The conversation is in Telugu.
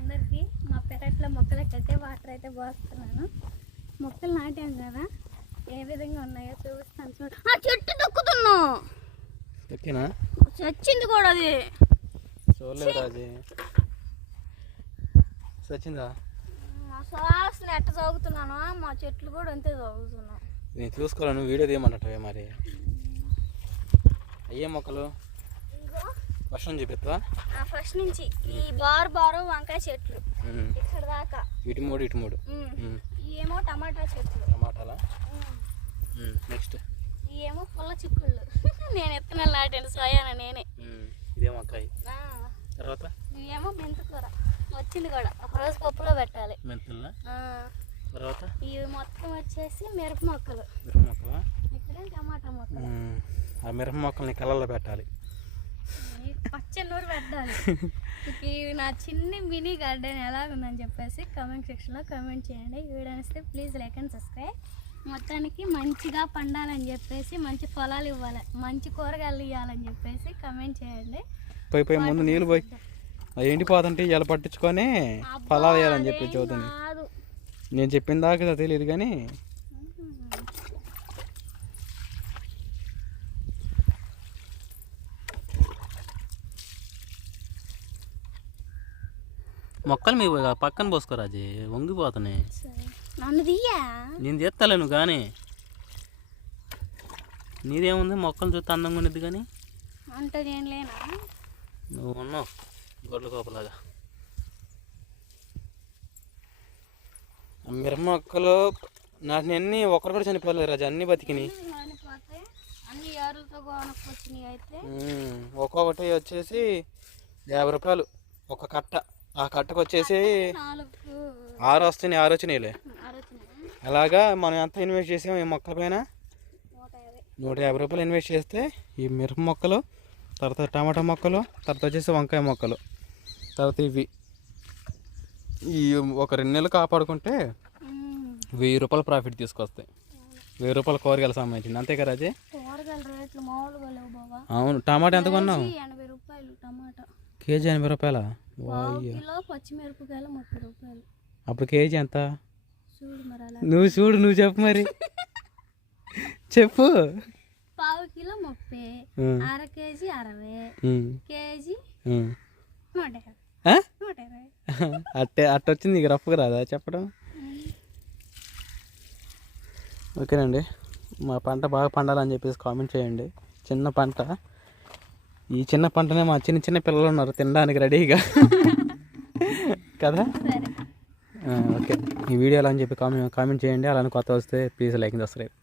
అందరికీ. మా పెరట్లో మొక్కలకైతే వాటర్ అయితే పోస్తున్నాను. మొక్కలు నాటాం కదా, ఏ విధంగా ఉన్నాయో చూపిస్తాను చూడు. ఆ చెట్టు తొక్కుతున్నా, చచ్చింది కూడా అది. చచ్చిందా? అసలు ఎట్ట చదువుతున్నాను, మా చెట్లు కూడా అంతే చదువుతున్నాను. నేను చూసుకోవాలను, వీడియో తీయమంటే మరి. అయ్యే మొక్కలు ఫస్ట్ నుంచి చూపిస్తా. ఫస్ట్ నుంచి ఈ బారు వంకాయ చెట్లు ఇక్కడ దాకా, ఇటు మూడు ఏమో టమాటా చెట్లు. టమాటాలా? నెక్స్ట్ ఏమో పుల్ల చిక్కుళ్ళు. నేను ఎత్తనాలు నాటాను సోయానా నేనే. ఇదే మొక్కాయి. తర్వాత ఏమో మెంతికూర వచ్చింది కూడా, ఒకరోజు పప్పులో పెట్టాలి. మెంతుల్లా? తర్వాత ఇవి మొత్తం వచ్చేసి మిరప మొక్కలు. ఇక్కడ టమాటా మొక్కలు. ఆ మిరప మొక్కల్ని కళ్ళల్లో పెట్టాలి, పచ్చని నూరు పెట్టాలి. ఇవి నా చిన్న మినీ గార్డెన్ ఎలాగుందని చెప్పేసి కామెంట్ సెక్షన్లో కామెంట్ చేయండి. ఈ వీడియో నచ్చితే ప్లీజ్ లైక్ అండ్ సబ్స్క్రైబ్. మొత్తానికి మంచిగా పండాలని చెప్పేసి, మంచి ఫలాలు ఇవ్వాలి, మంచి కూరగాయలు ఇవ్వాలని చెప్పేసి కామెంట్ చేయండి. పోయి ముందు నీళ్ళు పోయి ఎండిపోతుంటే ఇలా పట్టించుకొని ఫలాలు వేయాలని చెప్పి చదువుతుంది. నేను చెప్పిన దాకా తెలియదు కానీ మొక్కలు మీ పక్కన పోసుకోరాజీ, వంగిపోతున్నాయి. నేను చేస్తాలేను కానీ నీదేముంది, మొక్కలు చూస్తే అందంగా ఉండేది కానీ అంటే నేను లేనా? నువ్వు ఉన్నావు గొడ్ల కోపలాగా. మిరప మొక్కలు నాటినన్నీ ఒకరు కూడా చనిపోలేదు రాజు, అన్నీ బతికినాయి. ఒక్కొక్కటి వచ్చేసి 50 రూపాయలు ఒక కట్ట. ఆ కట్టకు వచ్చేసి 6 వస్తున్నాయి, 6 వచ్చినాయిలే. అలాగా మనం ఎంత ఇన్వెస్ట్ చేసాము ఈ మొక్కల పైన? 150 రూపాయలు ఇన్వెస్ట్ చేస్తే ఈ మిరప మొక్కలు, తర్వాత టమాటా మొక్కలు, తర్వాత వచ్చేసి వంకాయ మొక్కలు, తర్వాత ఇవి ఈ ఒక 2 నెలలు కాపాడుకుంటే 1000 రూపాయలు ప్రాఫిట్ తీసుకొస్తాయి. 1000 రూపాయలు కూరగాయలు సంబంధించింది, అంతే కదా రాజే? అవును. టమాటా ఎంత కొన్నావు? కేజీ 80 రూపాయలా? పచ్చిమిరపకాయలు 30 రూపాయలు. అప్పుడు కేజీ ఎంత? నువ్వు చూడు, నువ్వు చెప్పు మరి, చెప్పు. పావు కిలో 30, అర కేజీ 60, కేజీ 120. అట్టొచ్చింది నీకు రఫ్గా రాదా చెప్పడం? ఓకేనండి, మా పంట బాగా పండాలని చెప్పేసి కామెంట్ చేయండి. చిన్న పంట, ఈ చిన్న పంటనే మా చిన్న పిల్లలు ఉన్నారు తినడానికి రెడీగా కదా. ఓకే, ఈ వీడియోలో అని చెప్పి కామెంట్ చేయండి. అలానే కొత్త వస్తే ప్లీజ్ లైక్ అండ్ సబ్స్క్రైబ్.